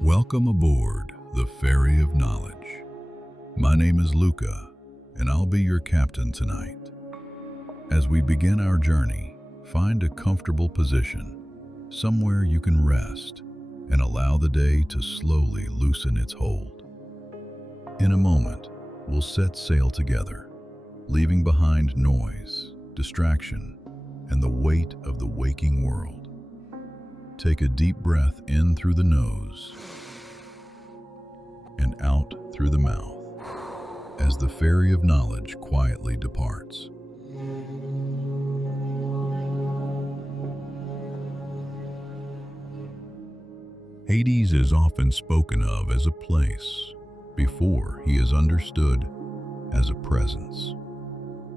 Welcome aboard the Ferry of Knowledge. My name is Luca, and I'll be your captain tonight. As we begin our journey, find a comfortable position, somewhere you can rest, and allow the day to slowly loosen its hold. In a moment, we'll set sail together, leaving behind noise, distraction, and the weight of the waking world. Take a deep breath in through the nose and out through the mouth as the Ferry of Knowledge quietly departs. Hades is often spoken of as a place before he is understood as a presence.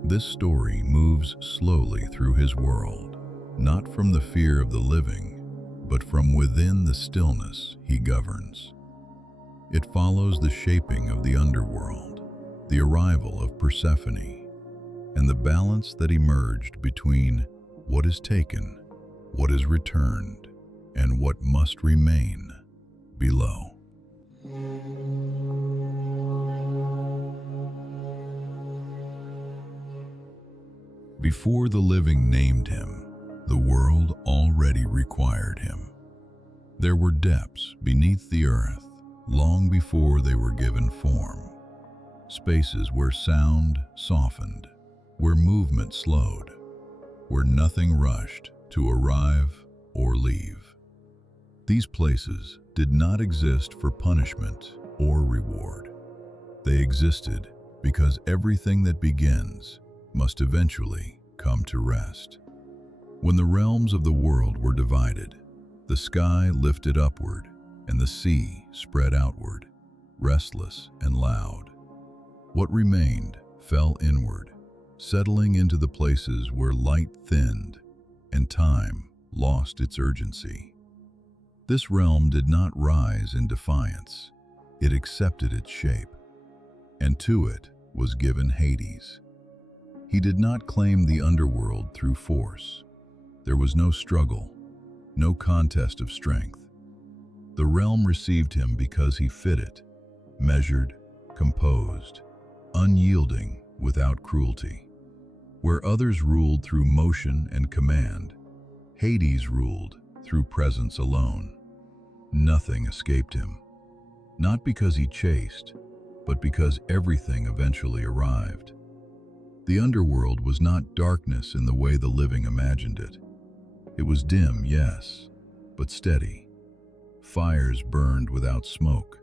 This story moves slowly through his world, not from the fear of the living, but from within the stillness he governs. It follows the shaping of the underworld, the arrival of Persephone, and the balance that emerged between what is taken, what is returned, and what must remain below. Before the living named him, the world already required him. There were depths beneath the earth long before they were given form, spaces where sound softened, where movement slowed, where nothing rushed to arrive or leave. These places did not exist for punishment or reward. They existed because everything that begins must eventually come to rest. When the realms of the world were divided, the sky lifted upward and the sea spread outward, restless and loud. What remained fell inward, settling into the places where light thinned and time lost its urgency. This realm did not rise in defiance. It accepted its shape, and to it was given Hades. He did not claim the underworld through force. There was no struggle, no contest of strength. The realm received him because he fit it, measured, composed, unyielding without cruelty. Where others ruled through motion and command, Hades ruled through presence alone. Nothing escaped him, not because he chased, but because everything eventually arrived. The underworld was not darkness in the way the living imagined it. It was dim, yes, but steady. Fires burned without smoke.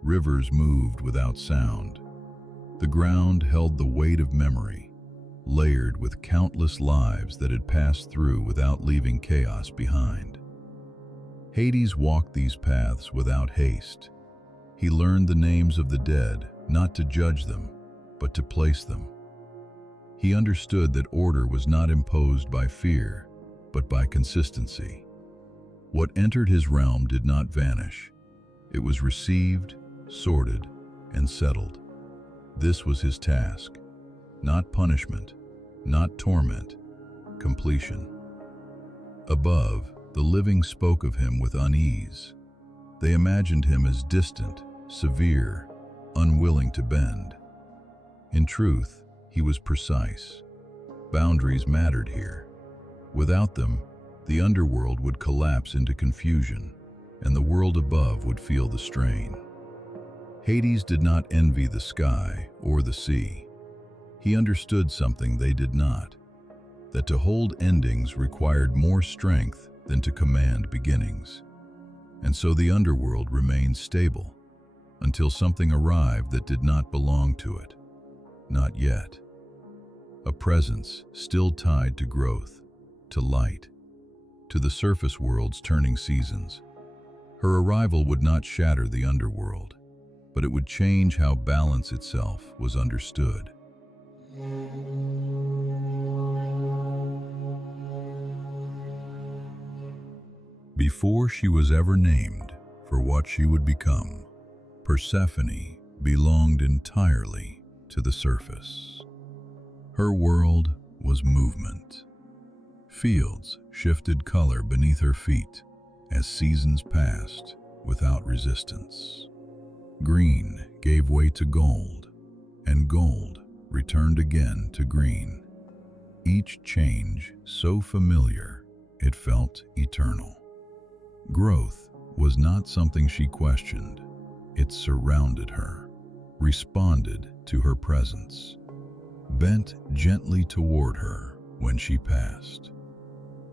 Rivers moved without sound. The ground held the weight of memory, layered with countless lives that had passed through without leaving chaos behind. Hades walked these paths without haste. He learned the names of the dead, not to judge them, but to place them. He understood that order was not imposed by fear, but by consistency. What entered his realm did not vanish. It was received, sorted, and settled. This was his task. Not punishment, not torment, completion. Above, the living spoke of him with unease. They imagined him as distant, severe, unwilling to bend. In truth, he was precise. Boundaries mattered here. Without them, the underworld would collapse into confusion, and the world above would feel the strain. Hades did not envy the sky or the sea. He understood something they did not, that to hold endings required more strength than to command beginnings. And so the underworld remained stable, until something arrived that did not belong to it. Not yet. A presence still tied to growth, to light, to the surface world's turning seasons. Her arrival would not shatter the underworld, but it would change how balance itself was understood. Before she was ever named for what she would become, Persephone belonged entirely to the surface. Her world was movement, Fields shifted color beneath her feet as seasons passed without resistance. Green gave way to gold, and gold returned again to green. Each change so familiar, it felt eternal. Growth was not something she questioned. It surrounded her, responded to her presence, bent gently toward her when she passed.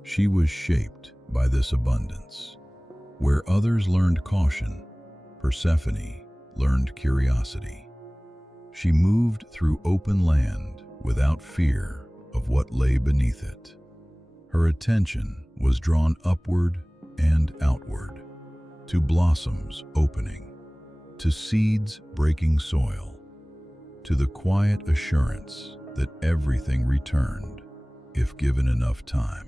She was shaped by this abundance. Where others learned caution, Persephone learned curiosity. She moved through open land without fear of what lay beneath it. Her attention was drawn upward and outward, to blossoms opening, to seeds breaking soil, to the quiet assurance that everything returned if given enough time.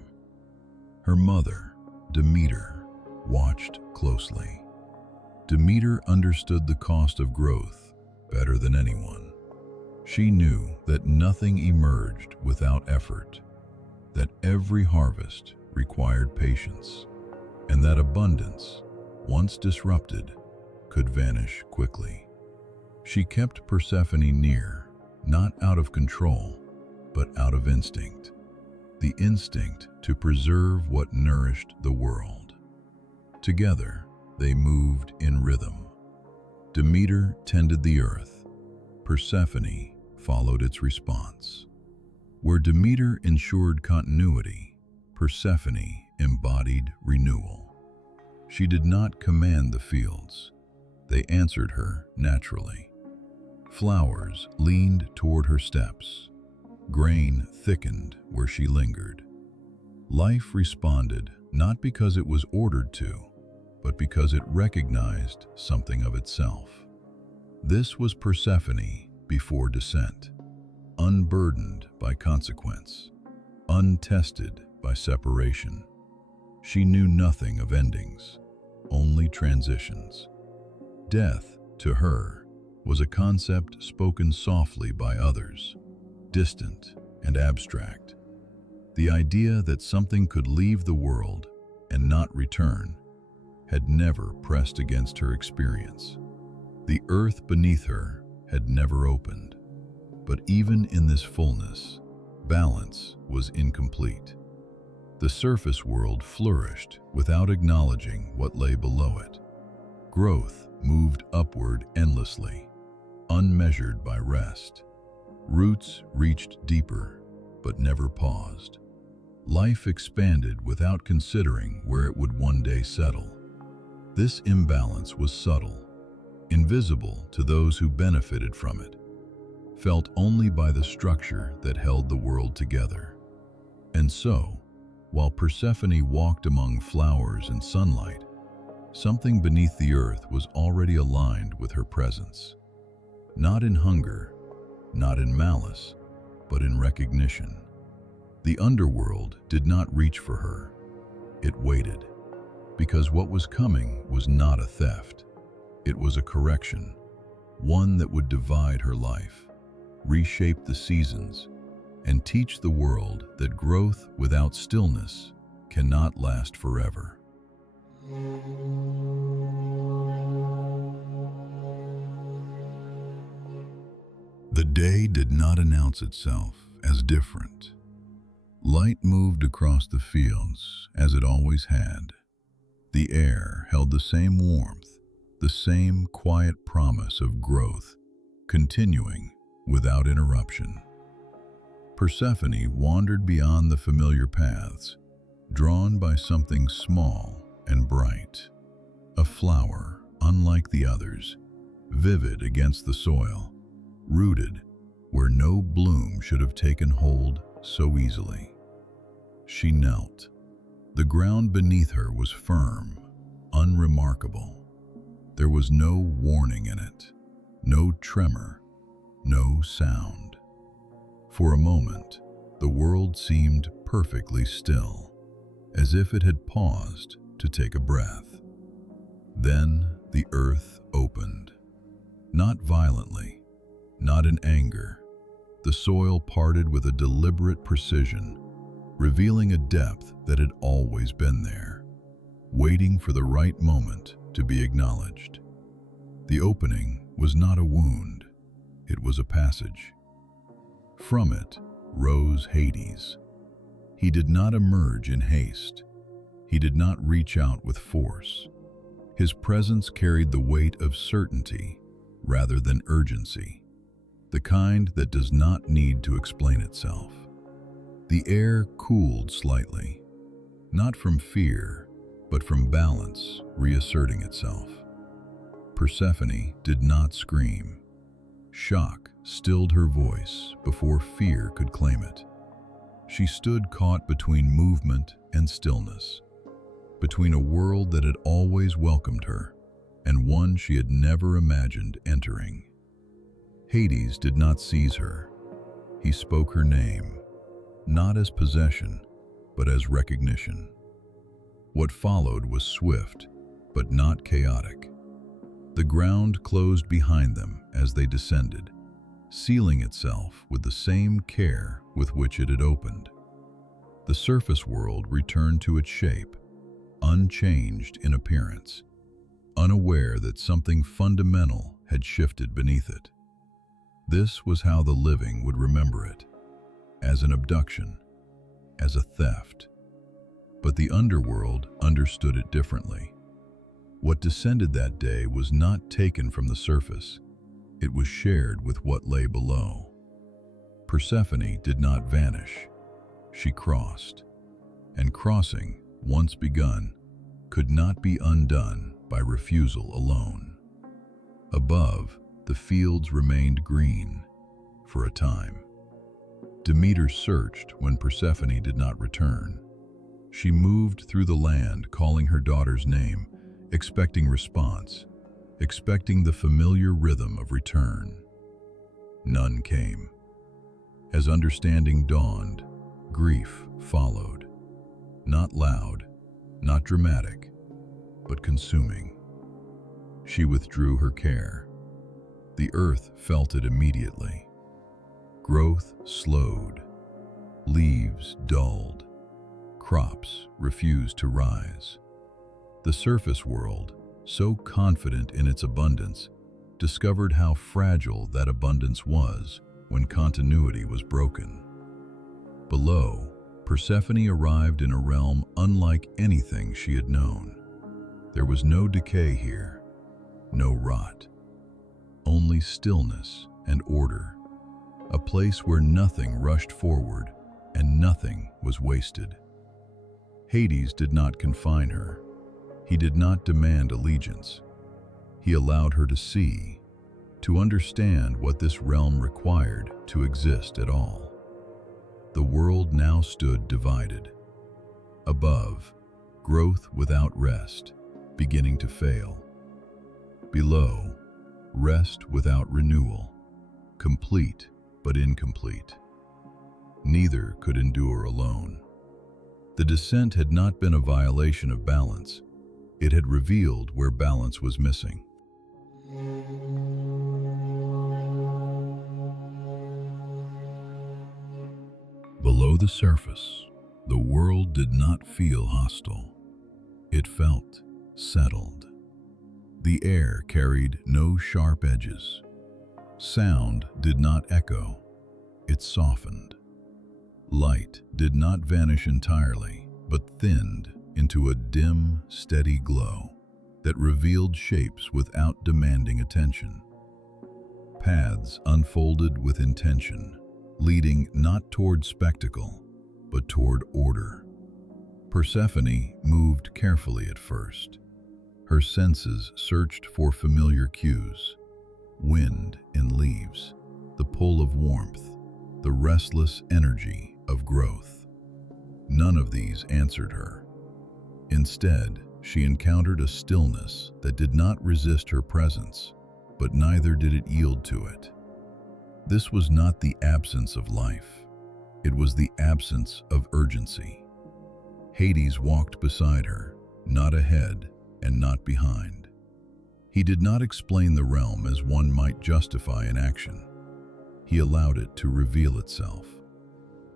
Her mother, Demeter, watched closely. Demeter understood the cost of growth better than anyone. She knew that nothing emerged without effort, that every harvest required patience, and that abundance, once disrupted, could vanish quickly. She kept Persephone near, not out of control, but out of instinct. The instinct to preserve what nourished the world. Together, they moved in rhythm. Demeter tended the earth. Persephone followed its response. Where Demeter ensured continuity, Persephone embodied renewal. She did not command the fields. They answered her naturally. Flowers leaned toward her steps. Grain thickened where she lingered. Life responded not because it was ordered to, but because it recognized something of itself. This was Persephone before descent, unburdened by consequence, untested by separation. She knew nothing of endings, only transitions. Death, to her, was a concept spoken softly by others, distant and abstract. The idea that something could leave the world and not return had never pressed against her experience. The earth beneath her had never opened. But even in this fullness, balance was incomplete. The surface world flourished without acknowledging what lay below it. Growth moved upward endlessly, unmeasured by rest. Roots reached deeper, but never paused. Life expanded without considering where it would one day settle. This imbalance was subtle, invisible to those who benefited from it, felt only by the structure that held the world together. And so, while Persephone walked among flowers and sunlight, something beneath the earth was already aligned with her presence. Not in hunger, not in malice, but in recognition. The underworld did not reach for her. It waited, because what was coming was not a theft. It was a correction, one that would divide her life, reshape the seasons, and teach the world that growth without stillness cannot last forever. The day did not announce itself as different. Light moved across the fields as it always had. The air held the same warmth, the same quiet promise of growth, continuing without interruption. Persephone wandered beyond the familiar paths, drawn by something small and bright. A flower, unlike the others, vivid against the soil, rooted where no bloom should have taken hold so easily. She knelt. The ground beneath her was firm, unremarkable. There was no warning in it, no tremor, no sound. For a moment, the world seemed perfectly still, as if it had paused to take a breath. Then the earth opened, not violently, not in anger. The soil parted with a deliberate precision, revealing a depth that had always been there, waiting for the right moment to be acknowledged. The opening was not a wound, it was a passage. From it rose Hades. He did not emerge in haste. He did not reach out with force. His presence carried the weight of certainty rather than urgency, the kind that does not need to explain itself. The air cooled slightly, not from fear, but from balance reasserting itself. Persephone did not scream. Shock stilled her voice before fear could claim it. She stood caught between movement and stillness, between a world that had always welcomed her and one she had never imagined entering. Hades did not seize her. He spoke her name, not as possession, but as recognition. What followed was swift, but not chaotic. The ground closed behind them as they descended, sealing itself with the same care with which it had opened. The surface world returned to its shape, unchanged in appearance, unaware that something fundamental had shifted beneath it. This was how the living would remember it, as an abduction, as a theft. But the underworld understood it differently. What descended that day was not taken from the surface. It was shared with what lay below. Persephone did not vanish. She crossed. And crossing, once begun, could not be undone by refusal alone. Above, the fields remained green for a time. Demeter searched when Persephone did not return. She moved through the land calling her daughter's name, expecting response, expecting the familiar rhythm of return. None came. As understanding dawned, grief followed. Not loud, not dramatic, but consuming. She withdrew her care. The earth felt it immediately. Growth slowed. Leaves dulled. Crops refused to rise. The surface world, so confident in its abundance, discovered how fragile that abundance was when continuity was broken. Below, Persephone arrived in a realm unlike anything she had known. There was no decay here, no rot, only stillness and order, a place where nothing rushed forward and nothing was wasted. Hades did not confine her. He did not demand allegiance. He allowed her to see, to understand what this realm required to exist at all. The world now stood divided. Above, growth without rest, beginning to fail. Below, rest without renewal, complete but incomplete. Neither could endure alone. The descent had not been a violation of balance. It had revealed where balance was missing. Below the surface, the world did not feel hostile. It felt settled. The air carried no sharp edges. Sound did not echo. It softened. Light did not vanish entirely, but thinned into a dim, steady glow that revealed shapes without demanding attention. Paths unfolded with intention, leading not toward spectacle, but toward order. Persephone moved carefully at first. Her senses searched for familiar cues: wind in leaves, the pull of warmth, the restless energy of growth. None of these answered her. Instead, she encountered a stillness that did not resist her presence, but neither did it yield to it. This was not the absence of life. It was the absence of urgency. Hades walked beside her, not ahead and not behind. He did not explain the realm as one might justify an action. He allowed it to reveal itself.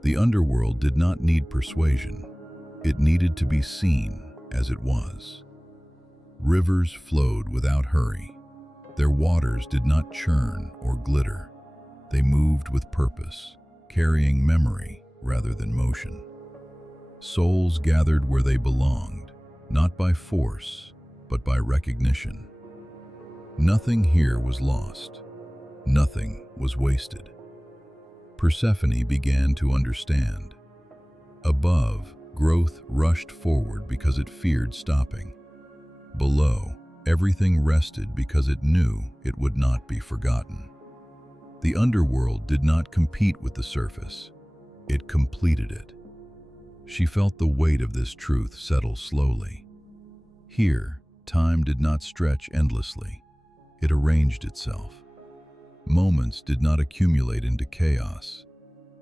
The underworld did not need persuasion. It needed to be seen as it was. Rivers flowed without hurry. Their waters did not churn or glitter. They moved with purpose, carrying memory rather than motion. Souls gathered where they belonged, not by force, but by recognition. Nothing here was lost. Nothing was wasted. Persephone began to understand. Above, growth rushed forward because it feared stopping. Below, everything rested because it knew it would not be forgotten. The underworld did not compete with the surface. It completed it. She felt the weight of this truth settle slowly. Here, time did not stretch endlessly. It arranged itself. Moments did not accumulate into chaos.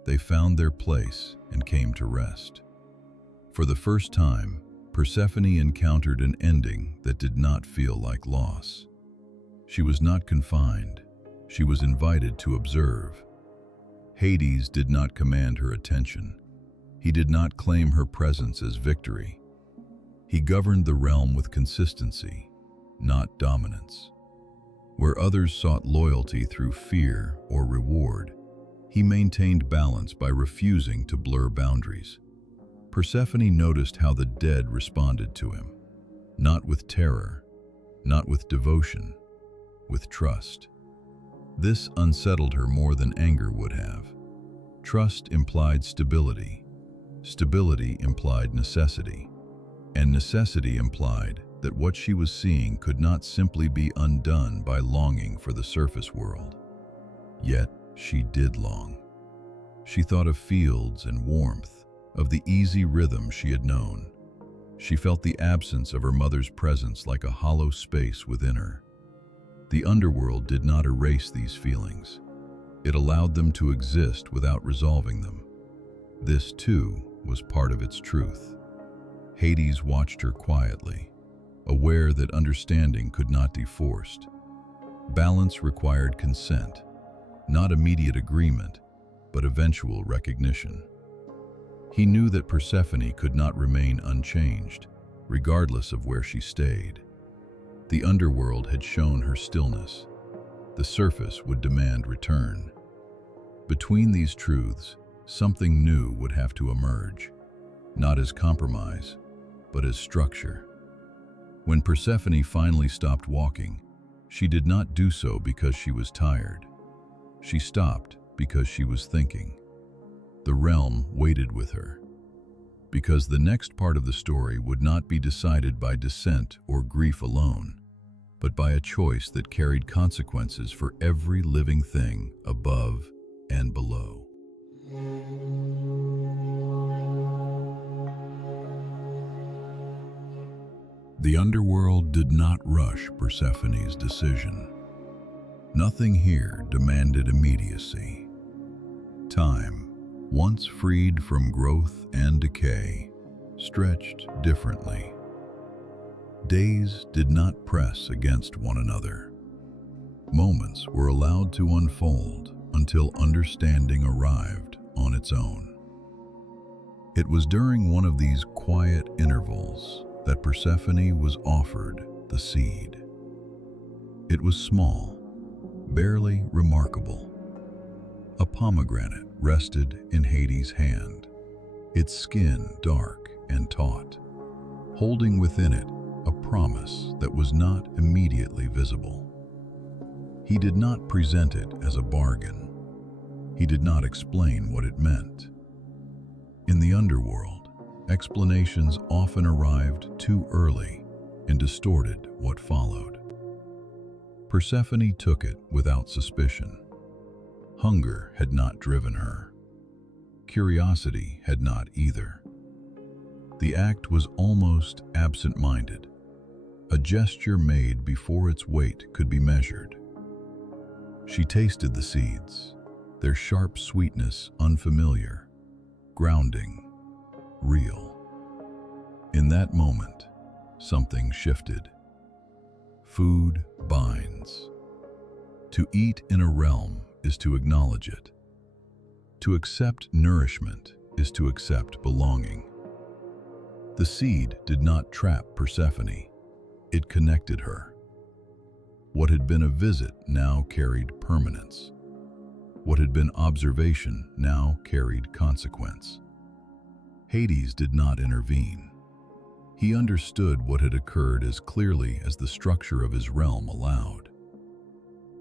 They found their place and came to rest. For the first time, Persephone encountered an ending that did not feel like loss. She was not confined. She was invited to observe. Hades did not command her attention. He did not claim her presence as victory. He governed the realm with consistency, not dominance. Where others sought loyalty through fear or reward, he maintained balance by refusing to blur boundaries. Persephone noticed how the dead responded to him, not with terror, not with devotion, with trust. This unsettled her more than anger would have. Trust implied stability. Stability implied necessity. And necessity implied that what she was seeing could not simply be undone by longing for the surface world. Yet she did long. She thought of fields and warmth, of the easy rhythm she had known. She felt the absence of her mother's presence like a hollow space within her. The underworld did not erase these feelings. It allowed them to exist without resolving them. This, too, was part of its truth. Hades watched her quietly, aware that understanding could not be forced. Balance required consent, not immediate agreement, but eventual recognition. He knew that Persephone could not remain unchanged, regardless of where she stayed. The underworld had shown her stillness. The surface would demand return. Between these truths, something new would have to emerge, not as compromise, but as structure. When Persephone finally stopped walking, she did not do so because she was tired. She stopped because she was thinking. The realm waited with her, because the next part of the story would not be decided by dissent or grief alone, but by a choice that carried consequences for every living thing above and below. The underworld did not rush Persephone's decision. Nothing here demanded immediacy. Time, once freed from growth and decay, stretched differently. Days did not press against one another. Moments were allowed to unfold until understanding arrived on its own. It was during one of these quiet intervals that Persephone was offered the seed. It was small, barely remarkable. A pomegranate rested in Hades' hand, its skin dark and taut, holding within it a promise that was not immediately visible. He did not present it as a bargain. He did not explain what it meant. In the underworld, explanations often arrived too early and distorted what followed. Persephone took it without suspicion. Hunger had not driven her. Curiosity had not either. The act was almost absent-minded, a gesture made before its weight could be measured. She tasted the seeds, their sharp sweetness unfamiliar, grounding, real. In that moment, something shifted. Food binds. To eat in a realm is to acknowledge it. To accept nourishment is to accept belonging. The seed did not trap Persephone, it connected her. What had been a visit now carried permanence. What had been observation now carried consequence. Hades did not intervene. He understood what had occurred as clearly as the structure of his realm allowed.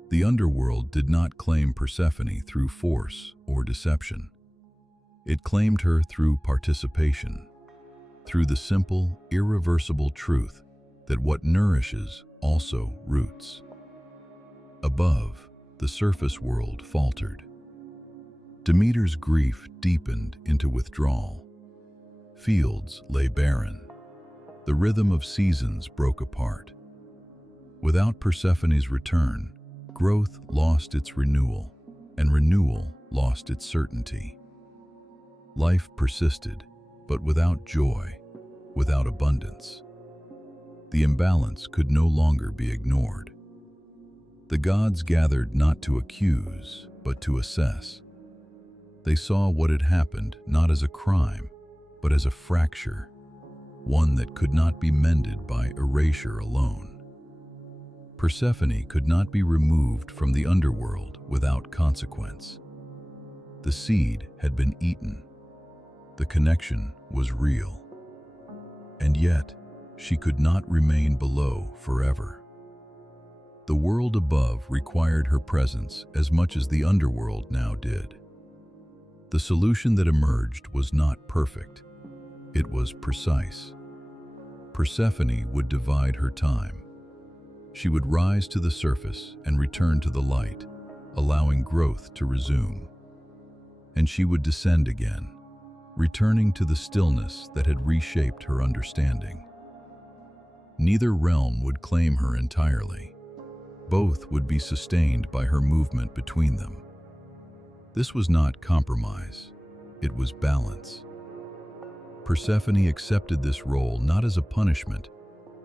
The underworld did not claim Persephone through force or deception. It claimed her through participation, through the simple, irreversible truth that what nourishes also roots. Above, the surface world faltered. Demeter's grief deepened into withdrawal. Fields lay barren. The rhythm of seasons broke apart. Without Persephone's return, growth lost its renewal, and renewal lost its certainty. Life persisted, but without joy, without abundance. The imbalance could no longer be ignored. The gods gathered not to accuse, but to assess. They saw what had happened not as a crime, but as a fracture, one that could not be mended by erasure alone. Persephone could not be removed from the underworld without consequence. The seed had been eaten. The connection was real. And yet, she could not remain below forever. The world above required her presence as much as the underworld now did. The solution that emerged was not perfect. It was precise. Persephone would divide her time. She would rise to the surface and return to the light, allowing growth to resume. And she would descend again, returning to the stillness that had reshaped her understanding. Neither realm would claim her entirely. Both would be sustained by her movement between them. This was not compromise, it was balance. Persephone accepted this role not as a punishment,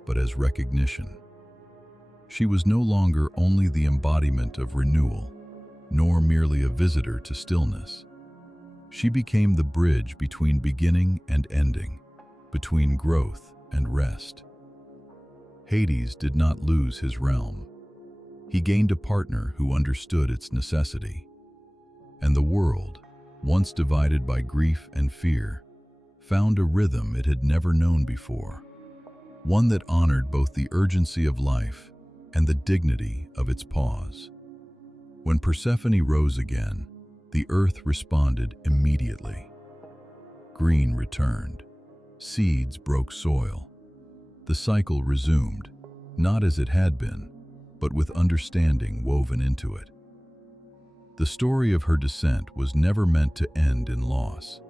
but as recognition. She was no longer only the embodiment of renewal, nor merely a visitor to stillness. She became the bridge between beginning and ending, between growth and rest. Hades did not lose his realm. He gained a partner who understood its necessity. And the world, once divided by grief and fear, found a rhythm it had never known before, one that honored both the urgency of life and the dignity of its pause. When Persephone rose again, the earth responded immediately. Green returned. Seeds broke soil. The cycle resumed, not as it had been, but with understanding woven into it. The story of her descent was never meant to end in loss.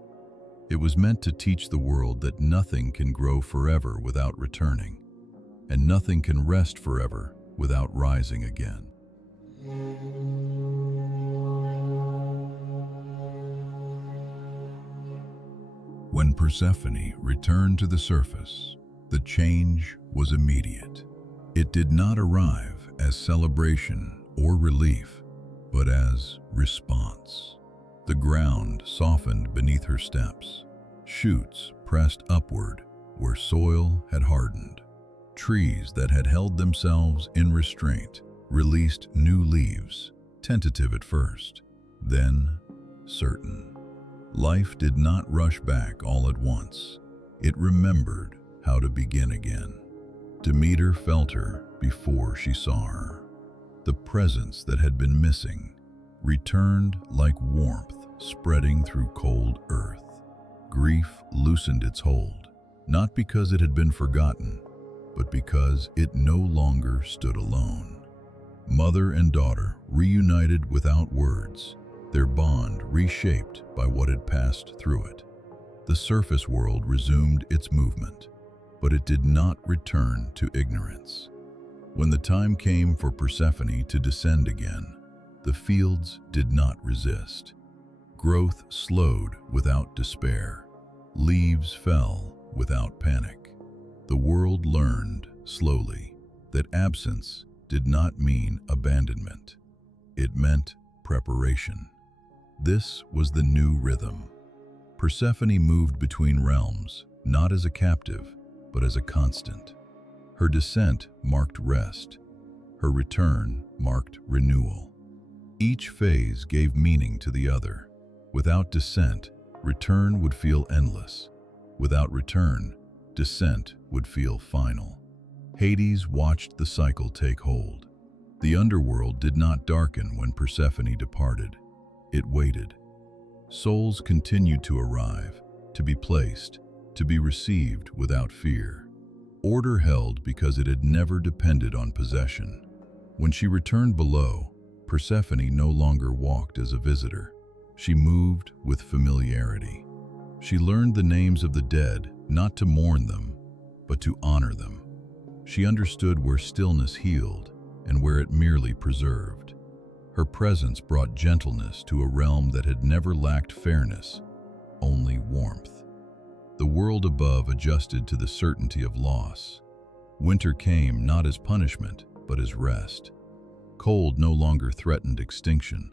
It was meant to teach the world that nothing can grow forever without returning, and nothing can rest forever without rising again. When Persephone returned to the surface, the change was immediate. It did not arrive as celebration or relief, but as response. The ground softened beneath her steps. Shoots pressed upward where soil had hardened. Trees that had held themselves in restraint released new leaves, tentative at first, then certain. Life did not rush back all at once. It remembered how to begin again. Demeter felt her before she saw her. The presence that had been missing returned like warmth spreading through cold earth. Grief loosened its hold, not because it had been forgotten, but because it no longer stood alone. Mother and daughter reunited without words, their bond reshaped by what had passed through it. The surface world resumed its movement, but it did not return to ignorance. When the time came for Persephone to descend again, the fields did not resist. Growth slowed without despair. Leaves fell without panic. The world learned, slowly, that absence did not mean abandonment. It meant preparation. This was the new rhythm. Persephone moved between realms, not as a captive, but as a constant. Her descent marked rest. Her return marked renewal. Each phase gave meaning to the other. Without descent, return would feel endless. Without return, descent would feel final. Hades watched the cycle take hold. The underworld did not darken when Persephone departed. It waited. Souls continued to arrive, to be placed, to be received without fear. Order held because it had never depended on possession. When she returned below, Persephone no longer walked as a visitor. She moved with familiarity. She learned the names of the dead, not to mourn them, but to honor them. She understood where stillness healed and where it merely preserved. Her presence brought gentleness to a realm that had never lacked fairness, only warmth. The world above adjusted to the certainty of loss. Winter came not as punishment, but as rest. Cold no longer threatened extinction.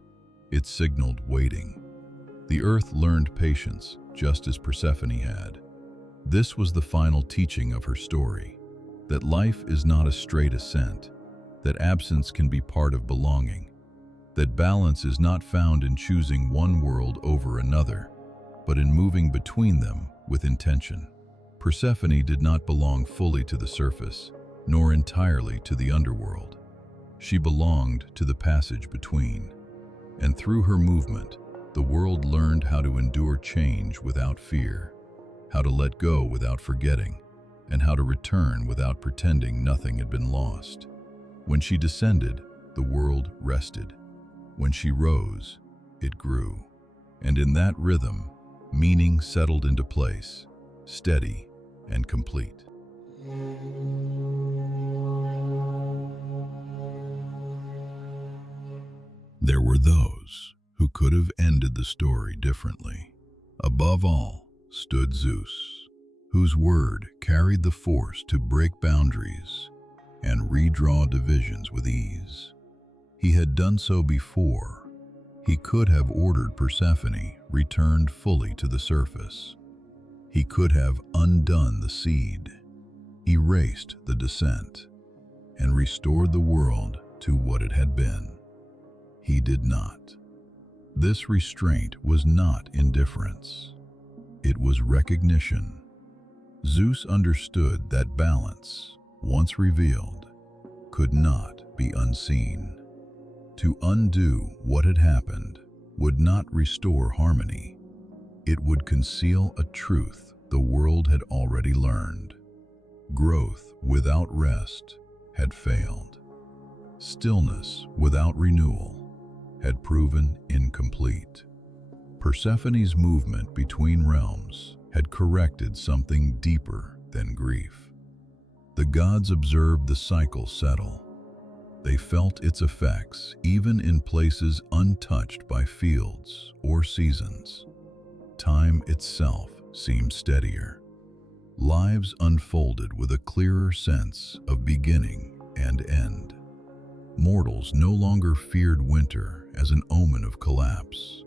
It signaled waiting. The earth learned patience, just as Persephone had. This was the final teaching of her story, that life is not a straight ascent, that absence can be part of belonging, that balance is not found in choosing one world over another, but in moving between them with intention. Persephone did not belong fully to the surface, nor entirely to the underworld. She belonged to the passage between, and through her movement, the world learned how to endure change without fear, how to let go without forgetting, and how to return without pretending nothing had been lost. When she descended, the world rested. When she rose, it grew. And in that rhythm, meaning settled into place, steady and complete. There were those who could have ended the story differently. Above all stood Zeus, whose word carried the force to break boundaries and redraw divisions with ease. He had done so before. He could have ordered Persephone returned fully to the surface. He could have undone the seed, erased the descent, and restored the world to what it had been. He did not. This restraint was not indifference. It was recognition. Zeus understood that balance, once revealed, could not be unseen. To undo what had happened would not restore harmony. It would conceal a truth the world had already learned. Growth without rest had failed. Stillness without renewal had proven incomplete. Persephone's movement between realms had corrected something deeper than grief. The gods observed the cycle settle. They felt its effects even in places untouched by fields or seasons. Time itself seemed steadier. Lives unfolded with a clearer sense of beginning and end. Mortals no longer feared winter as an omen of collapse,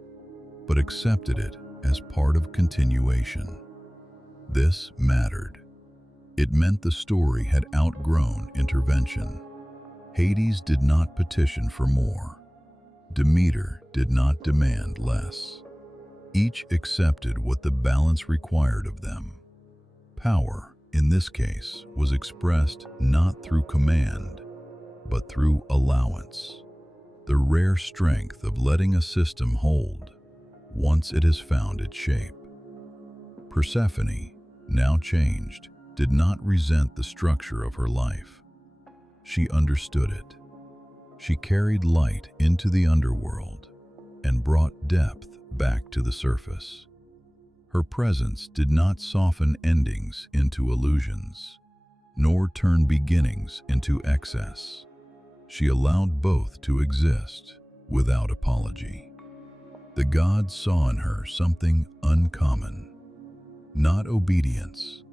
but accepted it as part of continuation. This mattered. It meant the story had outgrown intervention. Hades did not petition for more. Demeter did not demand less. Each accepted what the balance required of them. Power, in this case, was expressed not through command, but through allowance. The rare strength of letting a system hold once it has found its shape. Persephone, now changed, did not resent the structure of her life. She understood it. She carried light into the underworld and brought depth back to the surface. Her presence did not soften endings into illusions, nor turn beginnings into excess. She allowed both to exist without apology. The gods saw in her something uncommon, not obedience,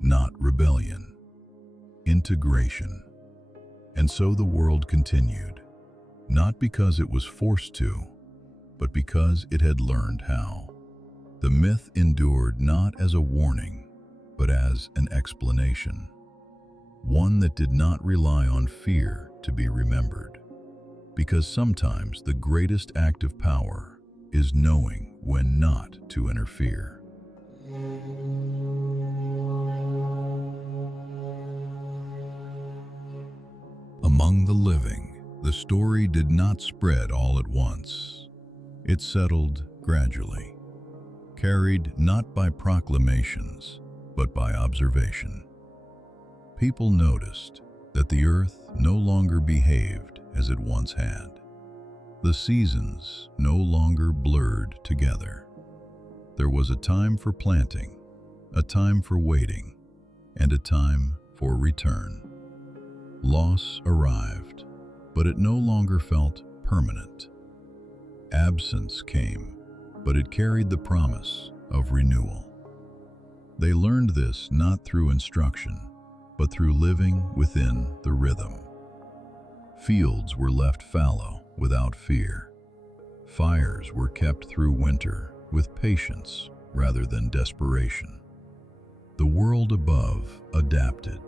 not rebellion, integration. And so the world continued, not because it was forced to, but because it had learned how. The myth endured not as a warning, but as an explanation, one that did not rely on fear to be remembered, because sometimes the greatest act of power is knowing when not to interfere. Among the living, the story did not spread all at once. It settled gradually, carried not by proclamations, but by observation. People noticed that the earth no longer behaved as it once had. The seasons no longer blurred together. There was a time for planting, a time for waiting, and a time for return. Loss arrived, but it no longer felt permanent. Absence came, but it carried the promise of renewal. They learned this not through instruction, but through living within the rhythm. Fields were left fallow without fear. Fires were kept through winter with patience rather than desperation. The world above adapted,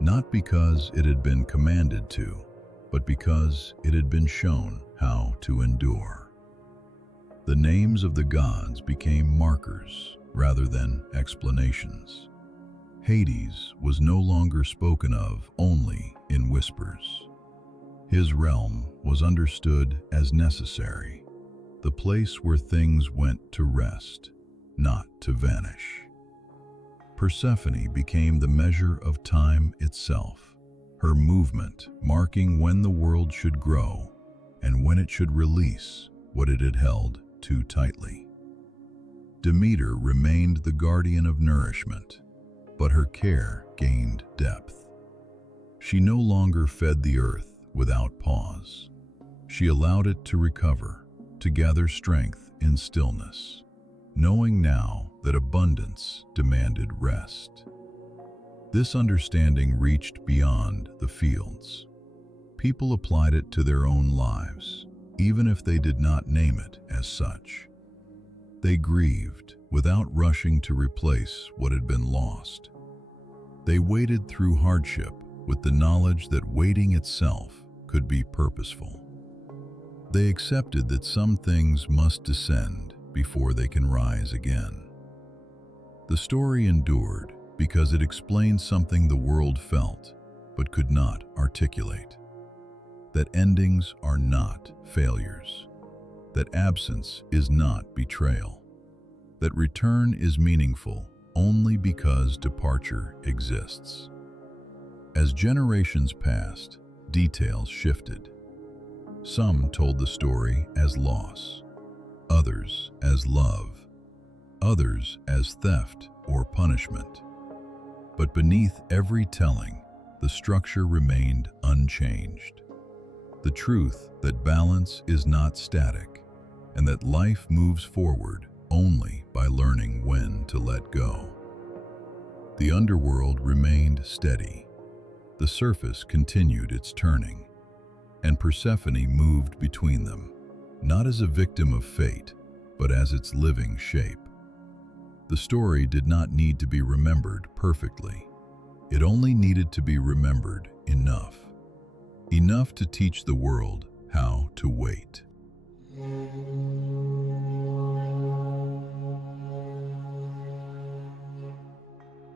not because it had been commanded to, but because it had been shown how to endure. The names of the gods became markers rather than explanations. Hades was no longer spoken of only in whispers. His realm was understood as necessary, the place where things went to rest, not to vanish. Persephone became the measure of time itself, her movement marking when the world should grow and when it should release what it had held too tightly. Demeter remained the guardian of nourishment, but her care gained depth. She no longer fed the earth without pause. She allowed it to recover, to gather strength in stillness, knowing now that abundance demanded rest. This understanding reached beyond the fields. People applied it to their own lives, even if they did not name it as such. They grieved without rushing to replace what had been lost. They waited through hardship with the knowledge that waiting itself could be purposeful. They accepted that some things must descend before they can rise again. The story endured because it explained something the world felt but could not articulate: that endings are not failures, that absence is not betrayal, that return is meaningful only because departure exists. As generations passed, details shifted. Some told the story as loss, others as love, others as theft or punishment. But beneath every telling, the structure remained unchanged. The truth that balance is not static, and that life moves forward only by learning when to let go. The underworld remained steady. The surface continued its turning, and Persephone moved between them, not as a victim of fate, but as its living shape. The story did not need to be remembered perfectly. It only needed to be remembered enough to teach the world how to wait.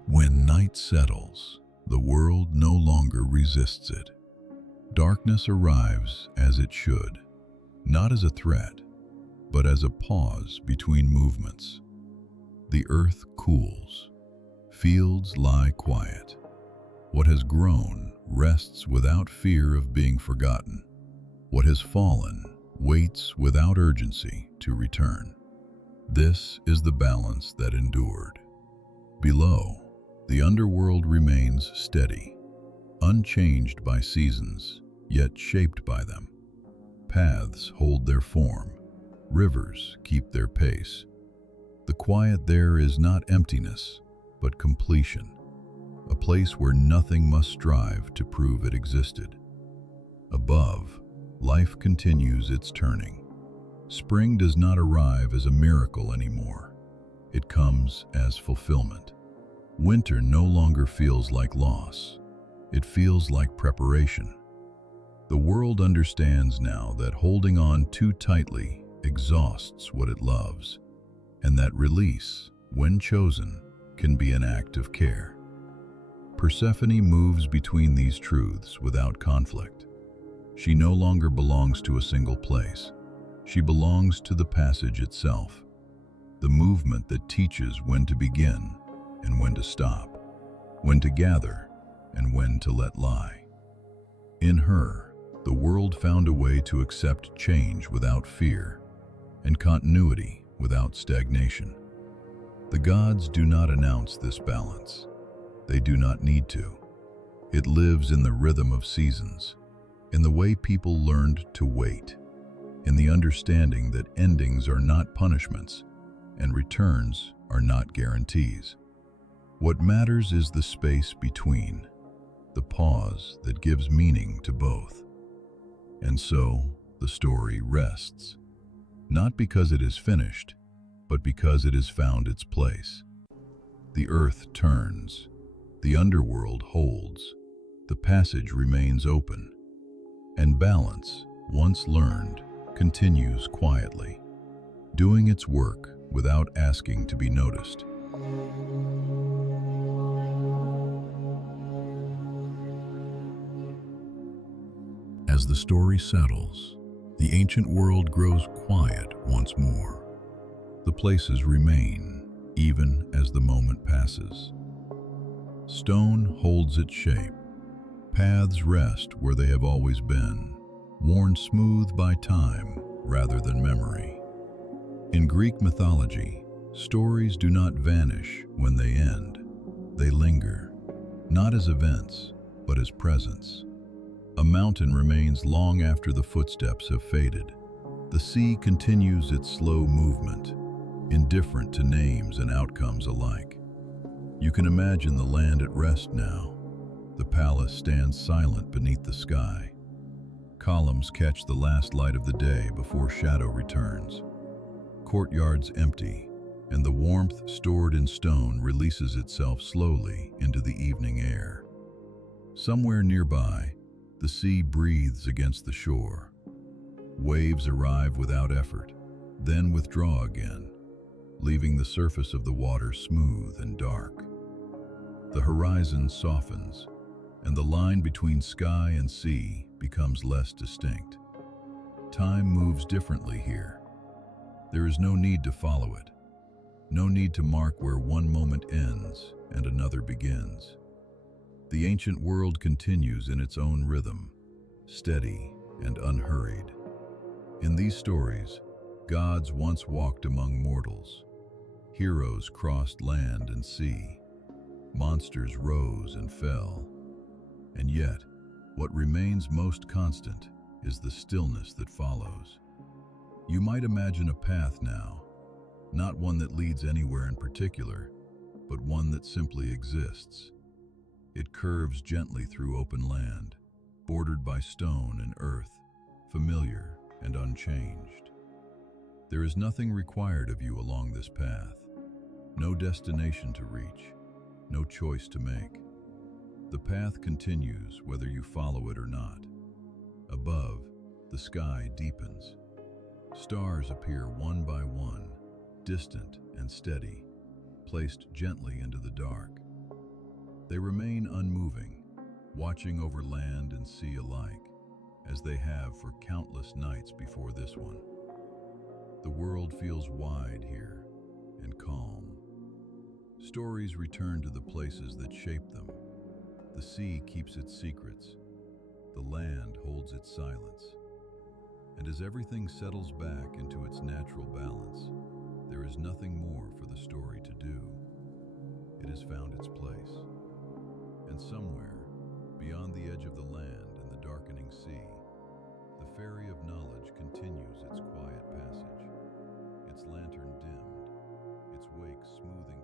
When night settles, the world no longer resists it. Darkness arrives as it should, not as a threat, but as a pause between movements. The earth cools. Fields lie quiet. What has grown rests without fear of being forgotten. What has fallen waits without urgency to return. This is the balance that endured. Below, the underworld remains steady, unchanged by seasons, yet shaped by them. Paths hold their form, rivers keep their pace. The quiet there is not emptiness, but completion, a place where nothing must strive to prove it existed. Above, life continues its turning, Spring does not arrive as a miracle anymore. It comes as fulfillment. Winter no longer feels like loss. It feels like preparation. The world understands now that holding on too tightly exhausts what it loves, and that release, when chosen, can be an act of care. Persephone moves between these truths without conflict. She no longer belongs to a single place. She belongs to the passage itself, the movement that teaches when to begin and when to stop, when to gather and when to let lie. In her, the world found a way to accept change without fear and continuity without stagnation. The gods do not announce this balance. They do not need to. It lives in the rhythm of seasons, in the way people learned to wait, in the understanding that endings are not punishments and returns are not guarantees. What matters is the space between, the pause that gives meaning to both. And so the story rests, not because it is finished, but because it has found its place. The earth turns, the underworld holds, the passage remains open, and balance, once learned, continues quietly, doing its work without asking to be noticed. As the story settles, the ancient world grows quiet once more. The places remain, even as the moment passes. Stone holds its shape. Paths rest where they have always been, worn smooth by time rather than memory. In Greek mythology, stories do not vanish when they end. They linger, not as events, but as presence. A mountain remains long after the footsteps have faded. The sea continues its slow movement, indifferent to names and outcomes alike. You can imagine the land at rest now. The palace stands silent beneath the sky. Columns catch the last light of the day before shadow returns. Courtyards empty, and the warmth stored in stone releases itself slowly into the evening air. Somewhere nearby, the sea breathes against the shore. Waves arrive without effort, then withdraw again, leaving the surface of the water smooth and dark. The horizon softens, and the line between sky and sea becomes less distinct. Time moves differently here. There is no need to follow it, no need to mark where one moment ends and another begins. The ancient world continues in its own rhythm, steady and unhurried. In these stories, gods once walked among mortals. Heroes crossed land and sea. Monsters rose and fell. And yet, what remains most constant is the stillness that follows. You might imagine a path now, not one that leads anywhere in particular, but one that simply exists. It curves gently through open land, bordered by stone and earth, familiar and unchanged. There is nothing required of you along this path, no destination to reach, no choice to make. The path continues whether you follow it or not. Above, the sky deepens. Stars appear one by one, distant and steady, placed gently into the dark. They remain unmoving, watching over land and sea alike, as they have for countless nights before this one. The world feels wide here and calm. Stories return to the places that shaped them. The sea keeps its secrets. The land holds its silence. And as everything settles back into its natural balance, there is nothing more for the story to do. It has found its place. And somewhere, beyond the edge of the land and the darkening sea, the Ferry of Knowledge continues its quiet passage, its lantern dimmed, its wake smoothing